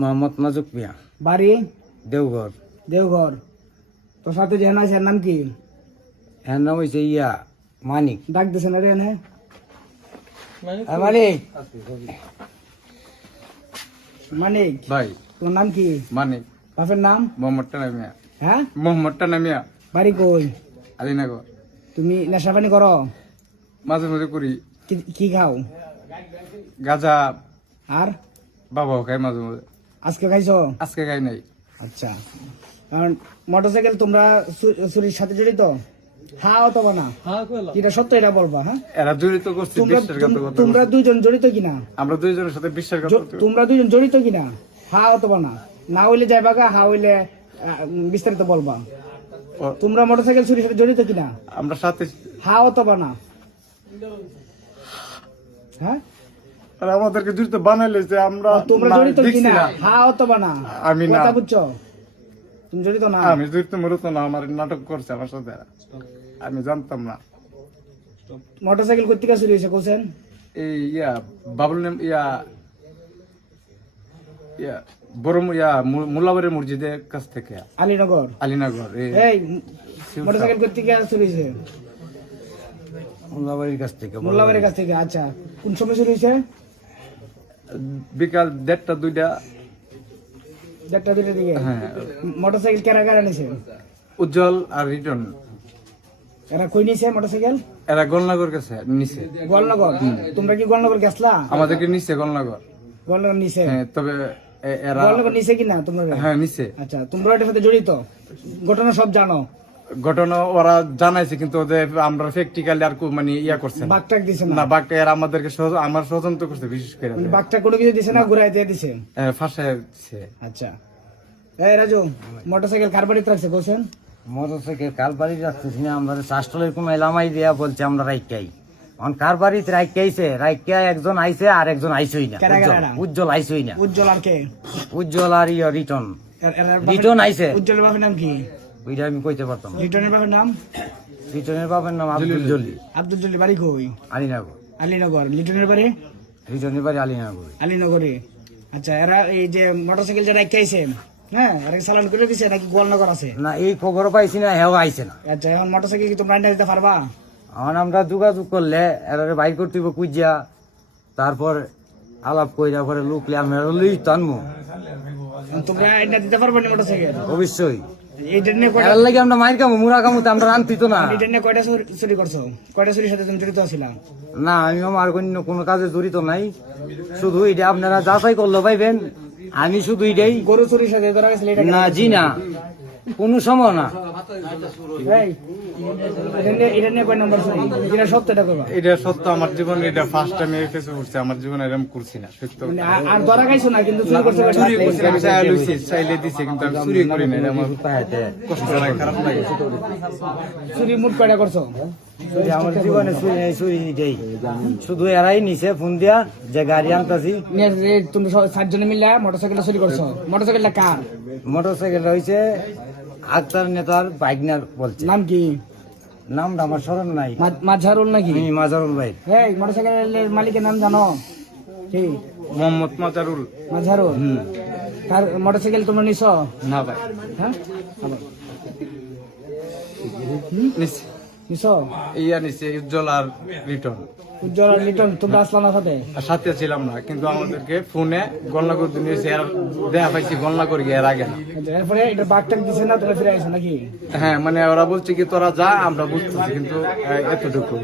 মোহাম্মদ মাজুক মিয়া, বাড়ি দেওঘর। দেওঘর। তোর সাথে যে আছে এর নাম কি? এর নাম হয়েছে মানিক। ডাক দিছে না রে এনে? মানিক মানিক ভাই তোর নাম কি? মানিক। বাপের নাম? মোহাম্মদ টানা মিয়া। হ্যাঁ, মোহাম্মদ টানা মিয়া, বাড়ি কই? আলীনগর। তুমি নেশা পানি করো? মাঝে মাঝে করি। কি খাও? গাঁজা আর বাবাও খাই মাঝে মাঝে। আজকে খাইছো? আজকে খাই নাই। আচ্ছা, কারণ মোটরসাইকেল তোমরা চুরির সাথে জড়িত? হ্যাঁ অথবা না? যেটা সত্য এটা বলবা। হ্যাঁ, এরা জড়িত করছে বিশ্বাসঘাতকতা। তোমরা দুইজন জড়িত কিনা? আমরা দুইজনের সাথে বিশ্বাসঘাতকতা। তোমরা দুইজন জড়িত কিনা? হ্যাঁ অথবা না? না হইলে যাইবা গা, হ্যাঁ হইলে বিস্তারিত বলবা। তোমরা মোটরসাইকেল চুরির সাথে জড়িত কিনা? আমরা সাথে। হ্যাঁ অথবা না? হ্যাঁ, আর আমাদেরকে জড়িত বানাইলে যে আমরা তোমরা জড়িত দেখছি কিনা? না। হ্যাঁ অথবা না? আমি না। কথা বুঝছো? তুমি জড়িত না? আমি জড়িত মূলত না, আমার নাটক করছে আমার সাথে। আমি জানতাম না। মোটরসাইকেল কোথেকে চুরি হয়েছে কোসেন? এই বাবুল নাম বড় মোল্লাবাড়ির মসজিদের কাছ থেকে। আলীনগর? আলীনগর। এই মোটরসাইকেল কোথেকে চুরি হয়েছে? মোল্লাবাড়ির কাছ থেকে। মোল্লাবাড়ির কাছ থেকে। আচ্ছা, কোন সময় চুরি হয়েছে? বিকাল 1:30 2টা। 1:30 2টার দিকে? হ্যাঁ। মোটরসাইকেল কারা কারা নিছে? উজ্জ্বল আর রিটন। এরা কই নিছে মোটরসাইকেল? এরা গোলনগর কাছে নিছে। গোলনগর? তোমরা কি গোলনগর গেছলা? আমাদেরকে নিছে গোলনগর। গোলনগর নিছে? হ্যাঁ, তবে এরা গোলনগর নিছে কিনা তোমরা? হ্যাঁ নিছে। আচ্ছা, তোমরা এটার সাথে জড়িত? ঘটনা সব জানো? ঘটনা ওরা জানাইছে, কিন্তু ওদের আমরা প্র্যাকটিক্যালি আর মানে করছে না। বাগটাক দিছে না, না? বাঘটা এরা আমাদেরকে আমার ষড়যন্ত্র করছে বিশেষ করে। মানে বাগটা কোনো কিছু দিছে না, ঘুরাই দিয়ে দিছে? ফাঁসায় দিছে। আচ্ছা, এই রাজু, মোটরসাইকেল কার বাড়িতে রাখছে কোসেন? মোটরসাইকেল কার বাড়িতে রাখতেছি না, আমরা চাষটলের কুমাই লামাই দিয়া বলছে আমরা রাইকাই। এখন কার বাড়িতে রাইকাইছে? রাইকা একজন আইছে আর একজন আইসই না। কারা কারা? উজ্জ্বল আইসই না। উজ্জ্বল আর কে? উজ্জ্বল আর রিটন। এরার রিটন আইছে। উজ্জ্বলের বাপের নাম কি? ওইটা আমি কইতে পারতাম না। রিটনের বাপের নাম? রিটনের বাবার নাম আব্দুল জলি। আব্দুল জলি। বাড়ি কই? আলীনগর। আলীনগর। লিটনের বাড়ি? রিটনের বাড়ি আলীনগর। আলীনগরে। আচ্ছা, এরা এই যে মোটরসাইকেল যে রাখাইছে, হ্যাঁ, এরা কি চালান করে দিছে নাকি গোলনগর আছে? না, এই খবর পাইছি না, হেও আইছে না। আচ্ছা, এখন মোটরসাইকেল কি তোমরা আইনা দিতে পারবা? এখন আমরা যোগাযোগ করলে এরা বাইর করতে হইব কুইজা, তারপর আলাপ কইরা পরে লুকলে আমরা লই টানবো। তোমরা আইনা দিতে পারবা না মোটরসাইকেল? অবশ্যই। এইটা নিয়ে এর লাগে আমরা মাইর কামু, মুরা কামু তো আমরা আনতি তো না। এটা নিয়ে কয়টা চুরি করছো? কয়টা চুরির সাথে তুমি জড়িত আছিলা? না, আমি আমার কোনো কাজে জড়িত নাই। শুধু এটা আপনারা যাচাই করলে পাইবেন। আমি শুধু এটাই। গরু চুরির সাথে ধরা গেছিল এটা? না, জি না, কোনো সময় না। এই, এটা নিয়ে কয় নম্বর চুরি? এটা সত্য, এটা করবা? এটা সত্য। আমার জীবনে এটা ফার্স্ট টাইম ফেসে করছে। আমার জীবনে এরকম করছি না, সত্য। মানে আর ধরা খাইছো না, কিন্তু চুরি করছো? চুরি করছি, আমি চাইলে লইছি, চাইলে দিছে, কিন্তু আমি চুরি করি না। এটা আমার কষ্ট লাগে, খারাপ লাগে। চুরি মোট কয়টা করছো? আমার জীবনে চুরি দেই শুধু এরাই নিছে ফোন দিয়া যে গাড়ি আনতাছি। তুমি 7 জনে মিলে মোটরসাইকেলটা চুরি করছো? মোটরসাইকেলটা কার? মোটরসাইকেল হয়েছে আক্তার নেতার বাইকনার বলছে। নাম কি? নামটা আমার স্মরণ নাই। মাঝারুল নাকি? মাজারুল ভাই। এই মোটরসাইকেলের মালিকের নাম জানো কি? মোহাম্মদ মাজারুল। মাঝারুল। তার মোটরসাইকেল তোমরা নিছো? না ভাই। হ্যাঁ, নিছো? নিছে উজ্জ্বল আর রিটন। উজ্জ্বল আর লিটন। তোমরা আসলা না সাথে? সাথে ছিলাম না, কিন্তু আমাদেরকে ফোনে গণনা দিয়েছে। দেখা পাইছি গণনা করি এর আগে না। এরপরে এটা বাগটাক দিছে না, তোমরা ফিরে আইছো নাকি? হ্যাঁ, মানে ওরা বলছে কি তোরা যা, আমরা বুঝতেছি, কিন্তু এতটুকু।